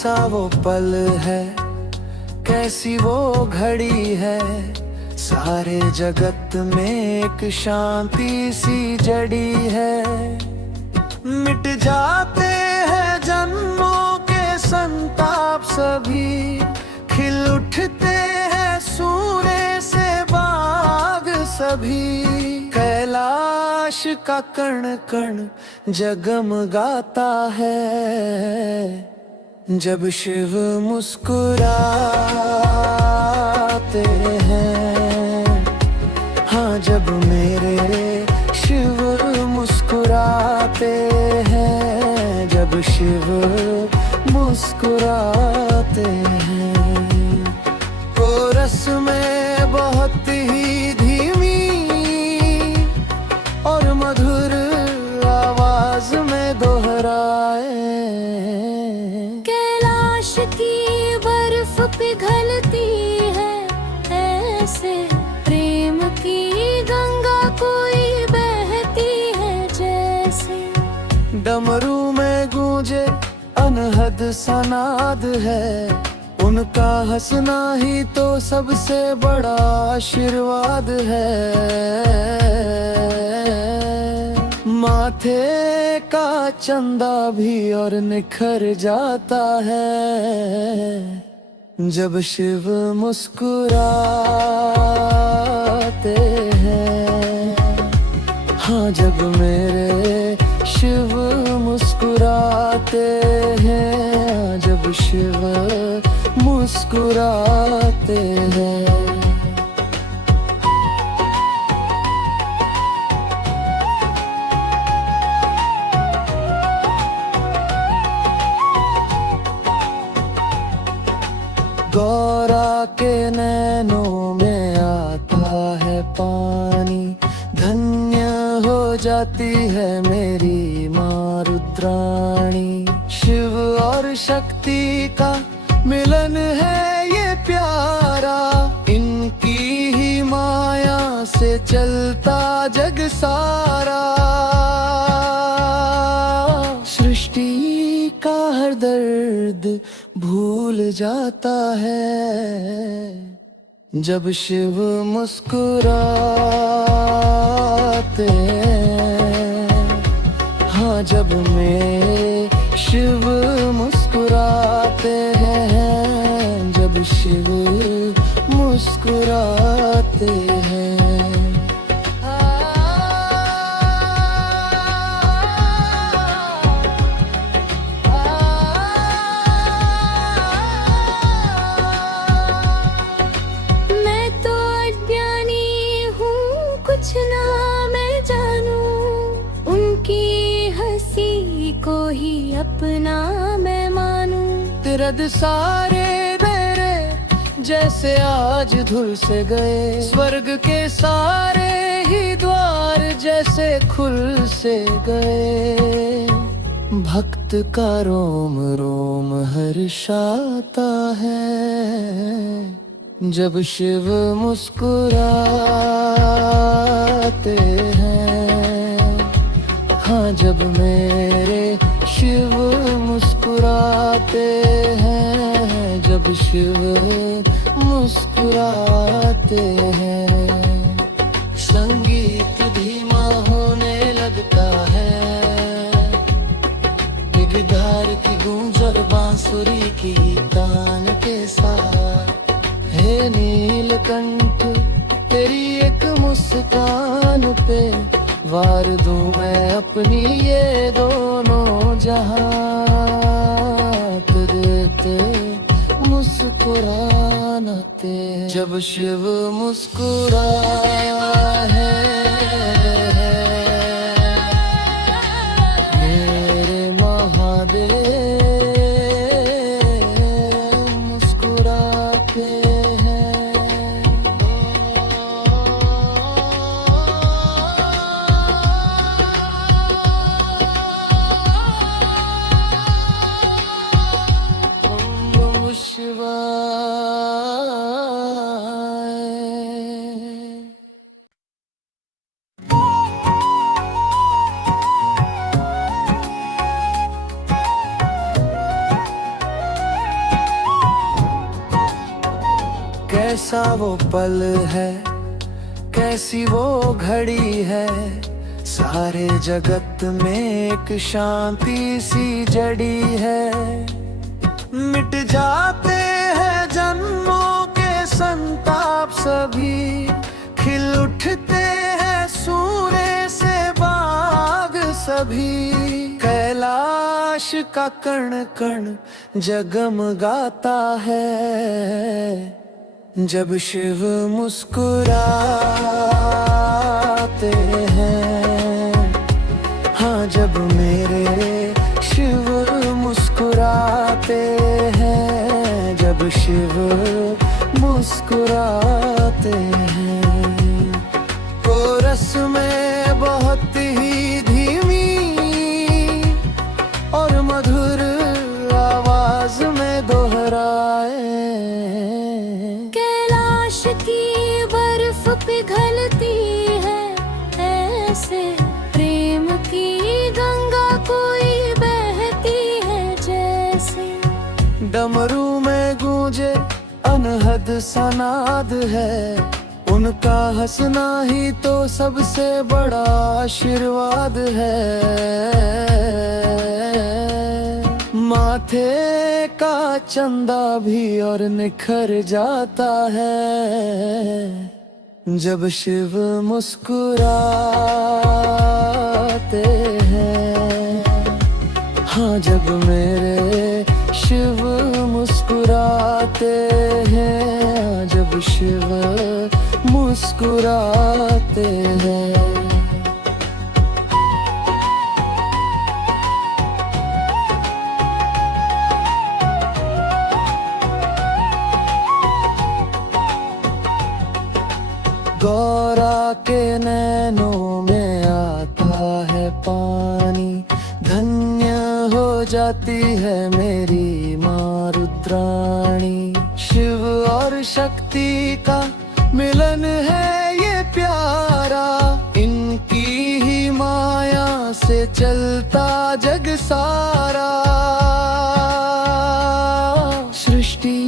कैसा वो पल है, कैसी वो घड़ी है, सारे जगत में एक शांति सी जड़ी है। मिट जाते हैं जन्मों के संताप सभी, खिल उठते हैं सूर्य से बाग सभी। कैलाश का कण कण जगमगाता है, जब शिव मुस्कुराते हैं। हाँ, जब मेरे शिव मुस्कुराते हैं, जब शिव मुस्कुराते हैं। कोरस में बहुत ही धीमी और मधुर आवाज में दोहराए, कैलाश की बर्फ पिघलती है ऐसे, प्रेम की गंगा कोई बहती है जैसे। डमरू में गूंजे अनहद सनाद है, उनका हंसना ही तो सबसे बड़ा आशीर्वाद है। माथे का चंदा भी और निखर जाता है, जब शिव मुस्कुराते हैं। हाँ, जब मेरे शिव मुस्कुराते हैं, जब शिव मुस्कुराते हैं। गौरा के नैनों में आता है पानी, धन्य हो जाती है मेरी माँ रुद्राणी। शिव और शक्ति का मिलन है ये प्यारा, इनकी ही माया से चलता जग सारा। सृष्टि का हर दर्द भूल जाता है, जब शिव मुस्कुराते हैं। हाँ, जब मेरे शिव मुस्कुराते हैं, जब शिव मुस्कुराते हैं। कुछ ना मैं जानूं, उनकी हंसी को ही अपना मैं मानूं। तिरद सारे मेरे जैसे आज धुल से गए, स्वर्ग के सारे ही द्वार जैसे खुल से गए। भक्त का रोम रोम हर्षाता है, जब शिव मुस्कुराते हैं। हाँ, जब मेरे शिव मुस्कुराते हैं, जब शिव मुस्कुराते हैं। संगीत धीमा होने लगता है, गिटार की गूंज और बांसुरी की तान के साथ। हे नीलकंठ, तेरी एक मुस्कान पे वार दूं मैं अपनी ये दोनों जहां। देते मुस्कुराना ते, जब शिव मुस्कुराया है, मेरे महादेव मुस्कुराते शिवाय। कैसा वो पल है, कैसी वो घड़ी है, सारे जगत में एक शांति सी जड़ी है। मिट जाते हैं जन्मों के संताप सभी, खिल उठते हैं सूर्य से बाग सभी। कैलाश का कण कण जगमगाता है, जब शिव मुस्कुराते हैं। हाँ, जब मेरे शिव मुस्कुराते हैं, जब शिव मुस्कुराते हैं। कोरस में बहुत ही धीमी और मधुर आवाज में दोहराए। कैलाश की बर्फ पिघलती है ऐसे, प्रेम की गंगा कोई बहती है जैसे। डमरू में गूंजे अनहद सनाद है, उनका हंसना ही तो सबसे बड़ा आशीर्वाद है। माथे का चंदा भी और निखर जाता है, जब शिव मुस्कुराते हैं। हाँ, जब मेरे शिव मुस्कुराते हैं, जब शिव मुस्कुराते हैं। गौरा के नैनों में आता है पानी, धन्य हो जाती है मेरी माँ रुद्राणी। शिव और शक्ति का मिलन है ये प्यारा, इनकी ही माया से चलता जग सारा। सृष्टि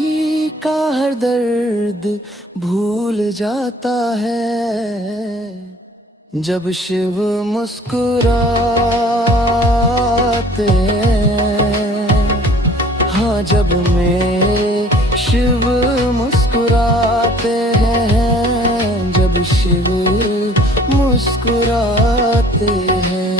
का हर दर्द भूल जाता है, जब शिव मुस्कुराते हैं। हाँ, जब मेरे शिव मुस्कुराते हैं, जब शिव मुस्कुराते हैं।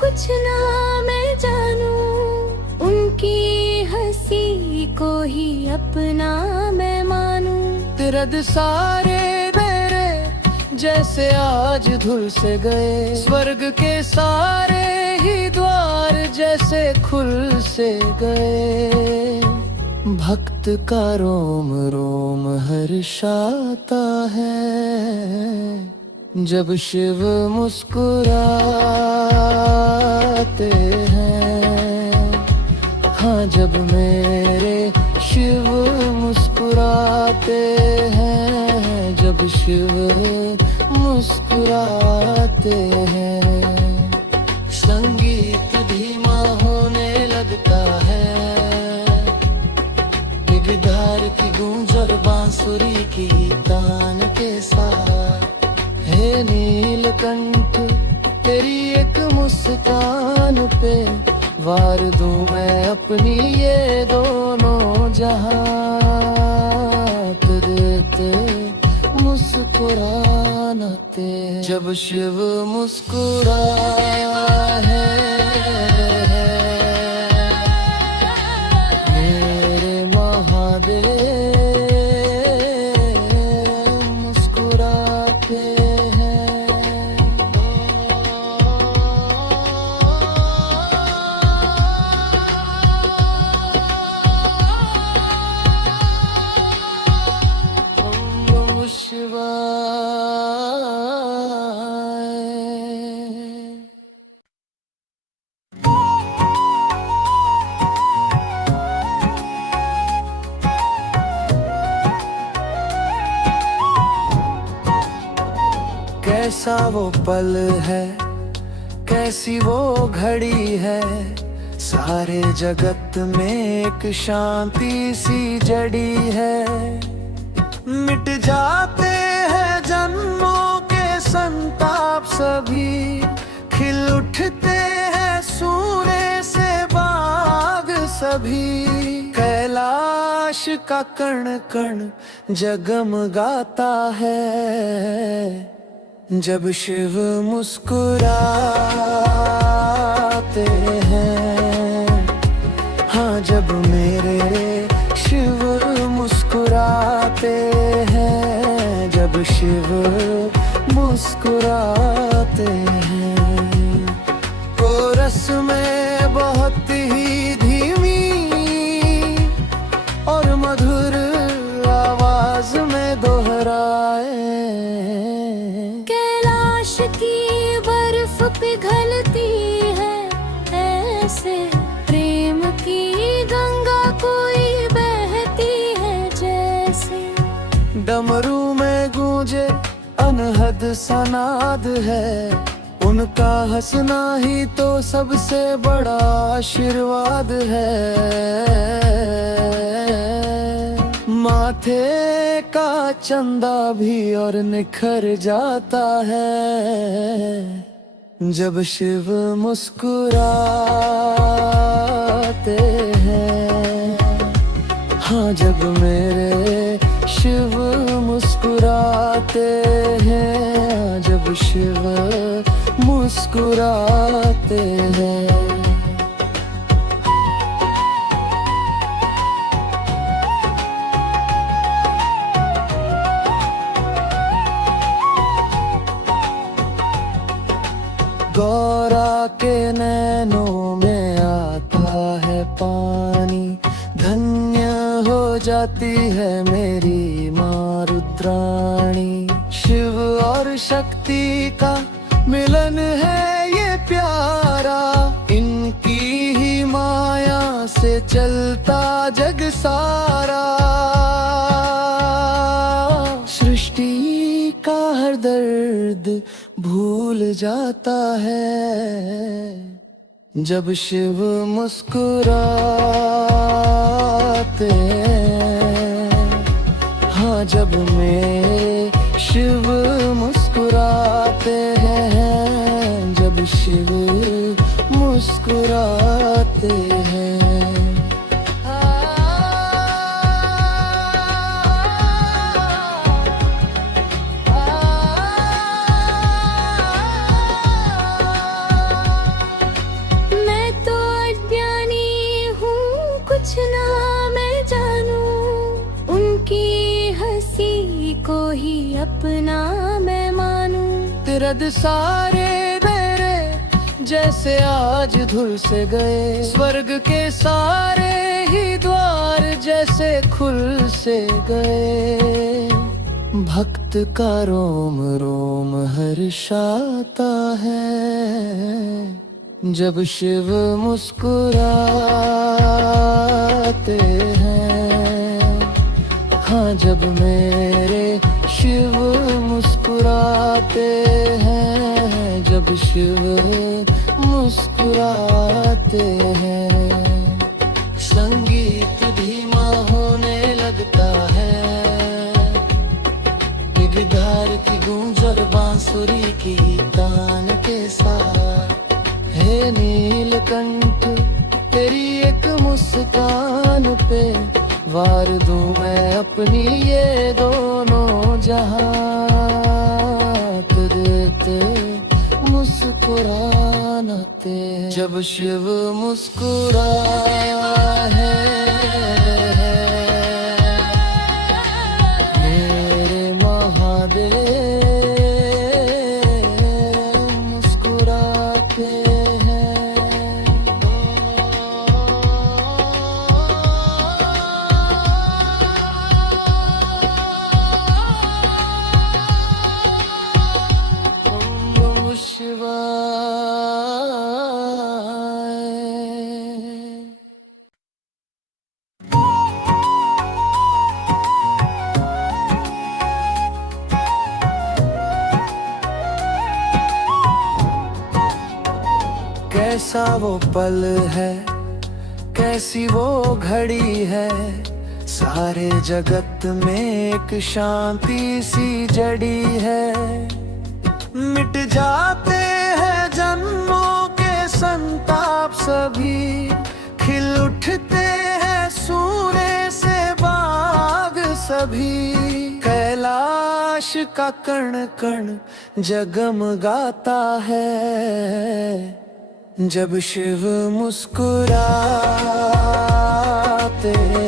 कुछ ना मैं जानूं, उनकी हंसी को ही अपना मैं मानूं। तिरद सारे मेरे जैसे आज धुल से गए, स्वर्ग के सारे ही द्वार जैसे खुल से गए। भक्त का रोम रोम हर्षाता है, जब शिव मुस्कुराते हैं। हाँ, जब मेरे शिव मुस्कुराते हैं, जब शिव मुस्कुराते हैं। संगीत धीमा होने लगता है, गिटार की गूंज और बांसुरी की तान के साथ। हे नीलकंठ, तेरी एक मुस्कान पे वार दूं मैं अपनी ये दोनों जहां। देते मुस्कुराना ते, जब शिव मुस्कुराया है। मेरे महादेव मुस्कुराते कैसा वो पल है, कैसी वो घड़ी है, सारे जगत में एक शांति सी जड़ी है। मिट जाते हैं जन्मों के संताप सभी, खिल उठते हैं सूर्य से बाग सभी। कैलाश का कण कण जगमगाता है, जब शिव मुस्कुराते हैं। हाँ, जब मेरे शिव मुस्कुराते हैं, जब शिव मुस्कुराते हैं। कोरस में बहुत ही धीमी और मधुर आवाज में दोहराए। कैलाश की बर्फ पिघलती है ऐसे, प्रेम की गंगा कोई बहती है जैसे। डमरू में गूंजे अनहद सनाद है, उनका हंसना ही तो सबसे बड़ा आशीर्वाद है। माथे का चंदा भी और निखर जाता है, जब शिव मुस्कुराते हैं। हाँ, जब मेरे शिव मुस्कुराते हैं, जब शिव मुस्कुराते हैं। गौरा के नैनों में आता है पानी, धन्य हो जाती है मेरी माँ रुद्राणी। शिव और शक्ति का मिलन है ये प्यारा, इनकी ही माया से चलता जग सारा। सृष्टि का हर दर्द भूल जाता है, जब शिव मुस्कुराते हैं। हाँ, जब मेरे शिव मुस्कुराते हैं, जब शिव मुस्कुराते हैं। कुछ ना मैं जानूं, उनकी हंसी को ही अपना मैं मानूं। तिरद सारे मेरे जैसे आज धुल से गए, स्वर्ग के सारे ही द्वार जैसे खुल से गए। भक्त का रोम रोम हर्षाता है, जब शिव मुस्कुराते हैं। हाँ, जब मेरे शिव मुस्कुराते हैं, जब शिव मुस्कुराते हैं। संगीत धीमा होने लगता है, गिटार की गूंज और बांसुरी की तान के साथ। हे नीलकंठ, तेरी एक मुस्कान पे वार दूं मैं अपनी ये दोनों जहां। तेरे मुस्कुराना ते, जब शिव मुस्कुराए है, मेरे महादेव कैसा वो पल है, कैसी वो घड़ी है, सारे जगत में एक शांति सी जड़ी है। मिट जाते हैं जन्मों के संताप सभी, खिल उठते हैं सूने से बाग सभी। कैलाश का कण कण जगमगाता है, जब शिव मुस्कुराते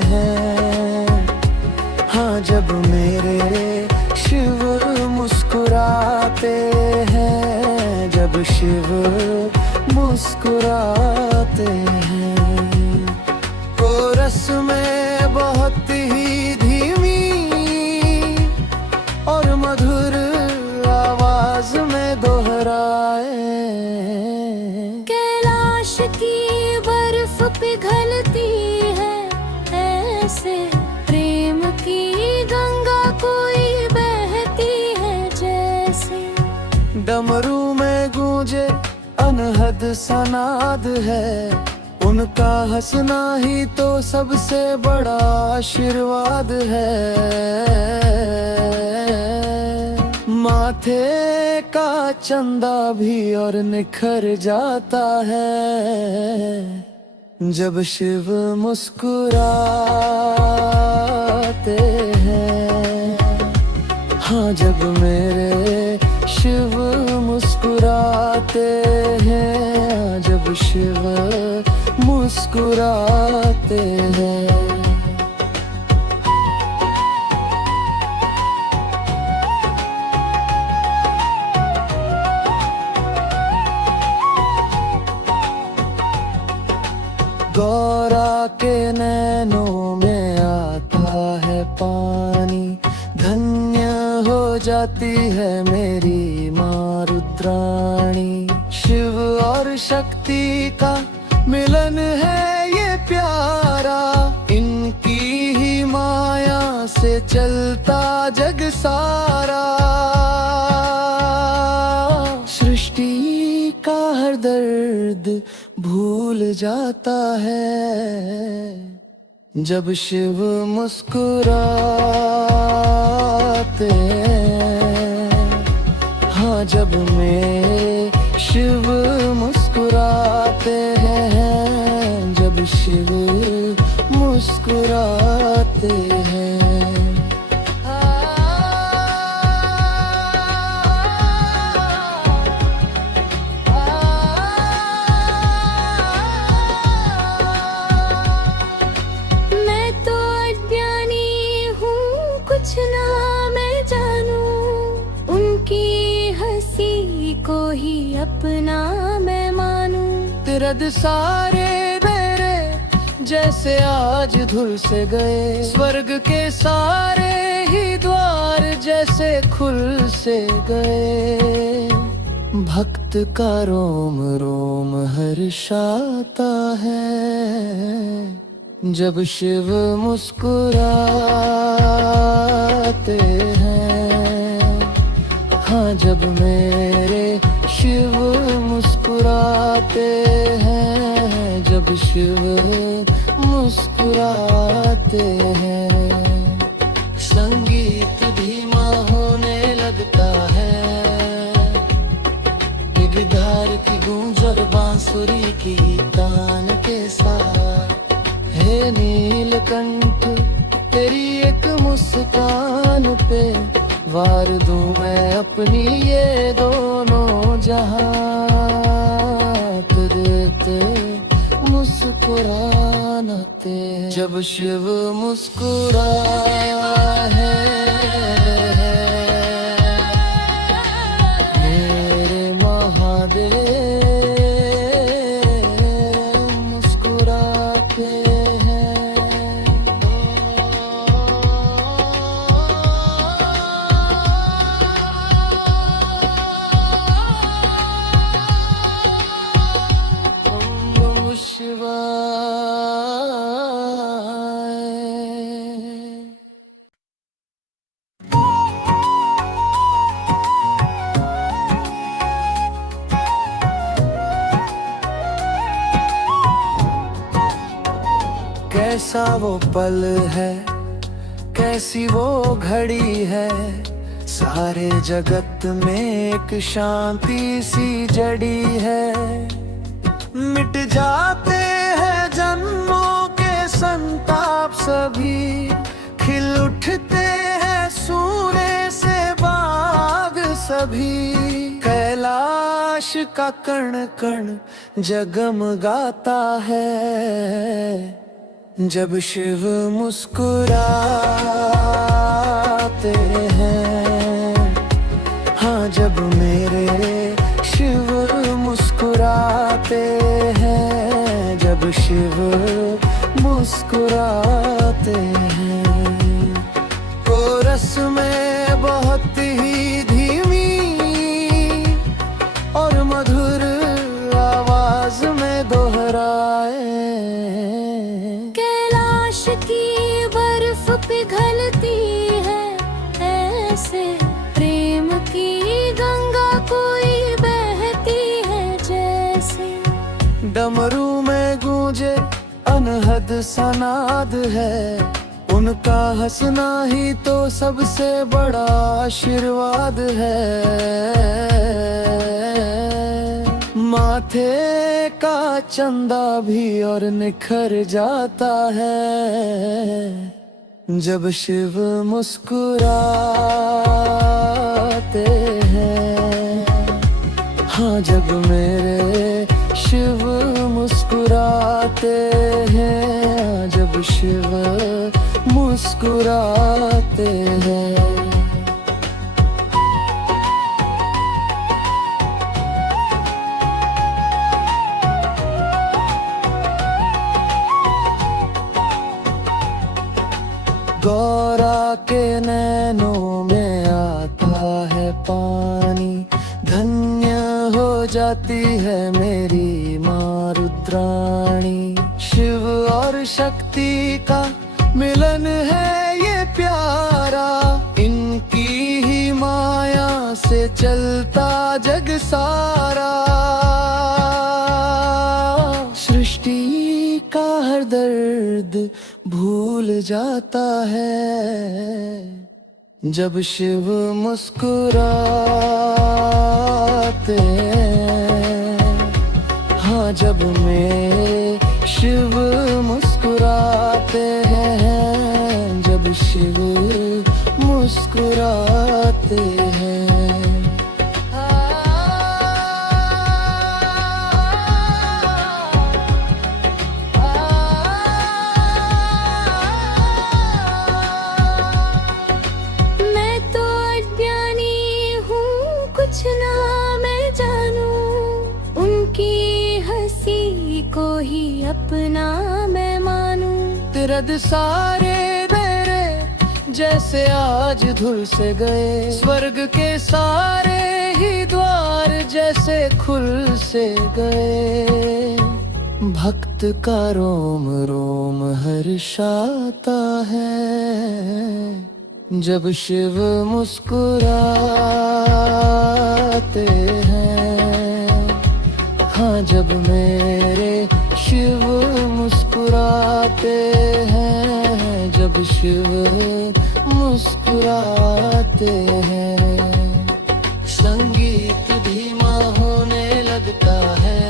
हैं। हाँ, जब मेरे शिव मुस्कुराते हैं, जब शिव मुस्कुराते हैं। कोरस में बहुत ही धीमी और मधुर आवाज में दोहराए। कैलाश की बर्फ पिघलती है ऐसे, प्रेम की गंगा कोई बहती है जैसे। डमरू में गूंजे अनहद सनाद है, उनका हंसना ही तो सबसे बड़ा आशीर्वाद है। माथे का चंदा भी और निखर जाता है, जब शिव मुस्कुराते हैं। हाँ, जब मेरे शिव मुस्कुराते हैं, जब शिव मुस्कुराते हैं। गौरा के नैनों में आता है पानी, धन्य हो जाती है मेरी माँ रुद्राणी। शिव और शक्ति का मिलन है ये प्यारा, इनकी ही माया से चलता जग सारा। सृष्टि का हर दर्द भूल जाता है, जब शिव मुस्कुराते हैं। हाँ, जब मेरे शिव मुस्कुराते हैं, जब शिव मुस्कुराते हैं। कुछ ना मैं जानूं, उनकी हंसी को ही अपना मैं मानूं। तिरद सारे मेरे जैसे आज धुल से गए, स्वर्ग के सारे ही द्वार जैसे खुल से गए। भक्त का रोम रोम हर्षाता है, जब शिव मुस्कुराते हैं। हाँ, जब मेरे शिव मुस्कुराते हैं, जब शिव मुस्कुराते हैं। संगीत धीमा होने लगता है, गिटार की गूंज और बांसुरी की तान के साथ। हे नीलकंठ, तेरी एक मुस्कान पे वार दूं मैं अपनी ये दोनों जहां। तेरे मुस्कुराते जब शिव मुस्कुराए मेरे महादेव। कैसा वो पल है, कैसी वो घड़ी है, सारे जगत में एक शांति सी जड़ी है। मिट जाते हैं जन्मों के संताप सभी, खिल उठते हैं सूने से बाग सभी। कैलाश का कण कण जगमगाता है जब शिव मुस्कुराते हैं। हाँ, जब मेरे शिव मुस्कुराते हैं, जब शिव मुस्कुराते हैं। कोरस में बहुत ही धीमी और मधुर आवाज में दोहराए। कैलाश की बर्फ पिघलती है ऐसे, प्रेम की गंगा कोई बहती है जैसे। डमरू में गूंजे अनहद सनाद है, उनका हंसना ही तो सबसे बड़ा आशीर्वाद है। माथे का चंदा भी और निखर जाता है जब शिव मुस्कुराते हैं। हाँ, जब मेरे शिव मुस्कुराते हैं, जब शिव मुस्कुराते हैं। गौरा के नैनों में आता है पानी, धन्य हो जाती है मेरी माँ रुद्राणी। शिव और शक्ति का मिलन है ये प्यारा, इनकी ही माया से चलता जग सारा। सृष्टि का हर दर्द भूल जाता है जब शिव मुस्कुराते हैं। हाँ, जब मेरे शिव मुस्कुराते हैं, जब शिव मुस्कुराते हैं। कुछ ना मैं जानूं, उनकी हंसी को ही अपना मैं मानूं। तिरद सारे मेरे जैसे आज धुल से गए, स्वर्ग के सारे ही द्वार जैसे खुल से गए। भक्त का रोम रोम हर्षाता है जब शिव मुस्कुराते हैं। हाँ, जब मेरे शिव मुस्कुराते हैं, जब शिव मुस्कुराते हैं। संगीत धीमा होने लगता है,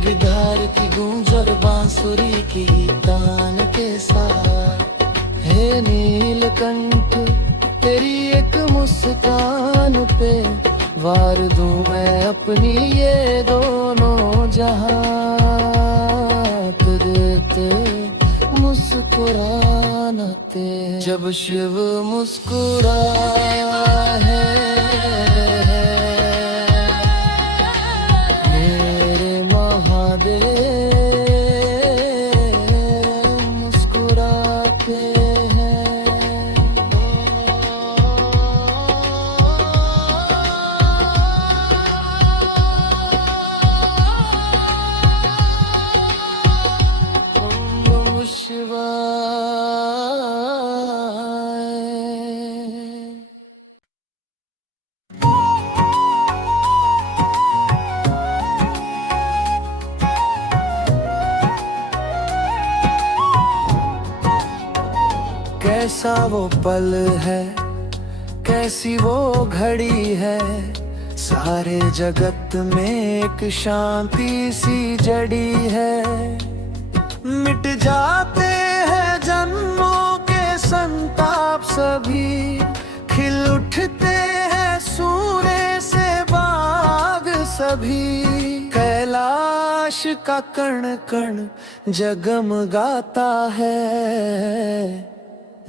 गिटार की गूंज और बांसुरी की तान के साथ। हे नीलकंठ, तेरी एक मुस्कान पे वार दूं मैं अपनी ये दोनों जहां। तेरे मुस्कुराना ते जब शिव मुस्कुराया है, मेरे महादेव मुस्कुराते शिवाय। कैसा वो पल है, कैसी वो घड़ी है, सारे जगत में एक शांति सी जड़ी है। मिट जाते हैं जन्मों के संताप सभी, खिल उठते हैं सूर्य से बाग सभी। कैलाश का कण कण जगमगाता है,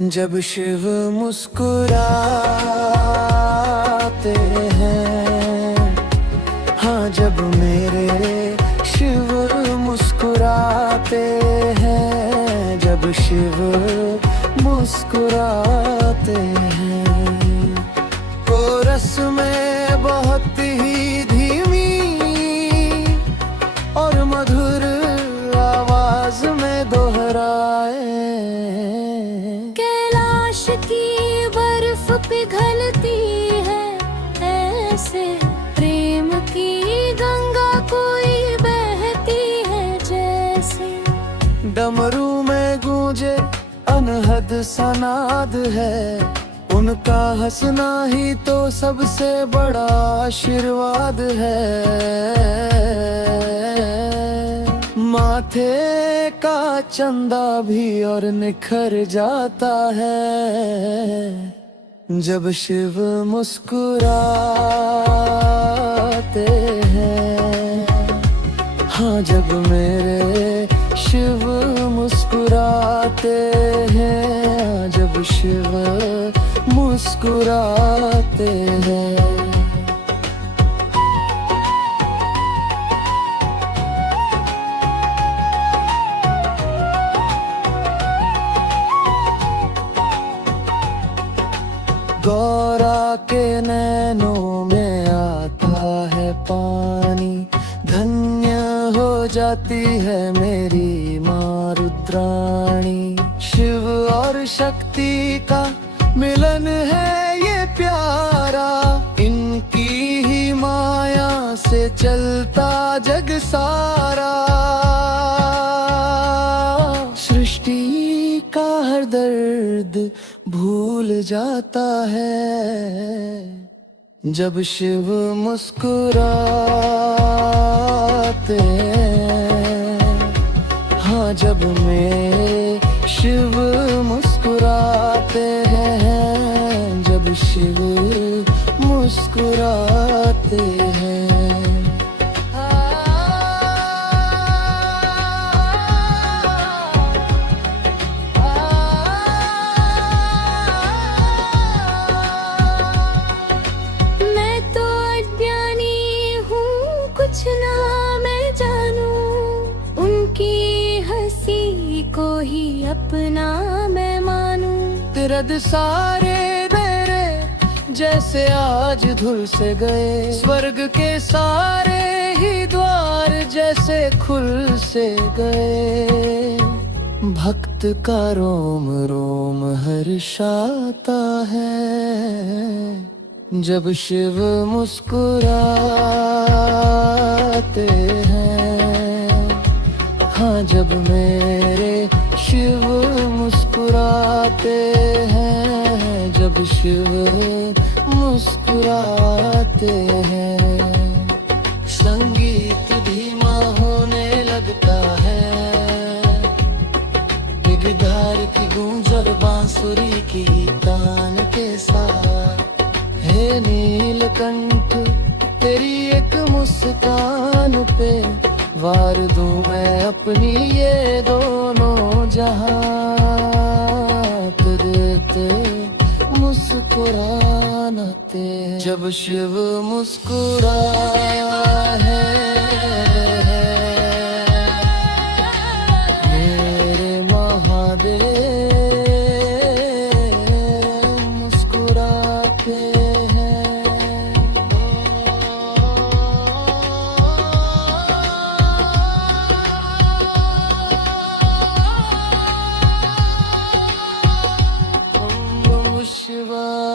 जब शिव मुस्कुराते हैं। हाँ, जब मेरे शिव मुस्कुराते हैं, जब शिव मुस्कुराते हैं। कोरस में बहुत ही धीमी और मधुर आवाज में दोहराए। कैलाश की बर्फ पिघलती है ऐसे, प्रेम की गंगा कोई बहती है जैसे। डमरू में गूंजे अनहद सा नाद है, उनका हंसना ही तो सबसे बड़ा आशीर्वाद है। माथे का चंदा भी और निखर जाता है, जब शिव मुस्कुराते हैं। हाँ, जब मेरे शिव मुस्कुराते हैं, जब शिव मुस्कुराते हैं। गौरा के नैनों में आता है पानी, धन्य हो जाती है मेरी माँ रुद्राणी। शिव और शक्ति का मिलन है ये प्यारा, इनकी ही माया से चलता जग सारा। सृष्टि का हर दर्द भूल जाता है, जब शिव मुस्कुराते हैं। हाँ, जब मेरे शिव मुस्कुराते हैं, जब शिव मुस्कुराते हैं। कुछ ना मैं जानूं, उनकी हंसी को ही अपना मैं मानूं। तिरद सारे मेरे जैसे आज धुल से गए, स्वर्ग के सारे ही द्वार जैसे खुल से गए। भक्त का रोम रोम हर्षाता है, जब शिव मुस्कुराते हैं। हाँ, जब मेरे शिव मुस्कुराते हैं, जब शिव मुस्कुराते हैं। संगीत धीमा होने लगता है, गिटार की गूंज और बांसुरी की तान के साथ। हे नीलकंठ, तेरी एक मुस्कान पे वार दूं मैं अपनी ये दोनों जहां। देते मुस्कुराना ते, जब शिव मुस्कुराया है। मेरे महादेव मुस्कुराते शिवा।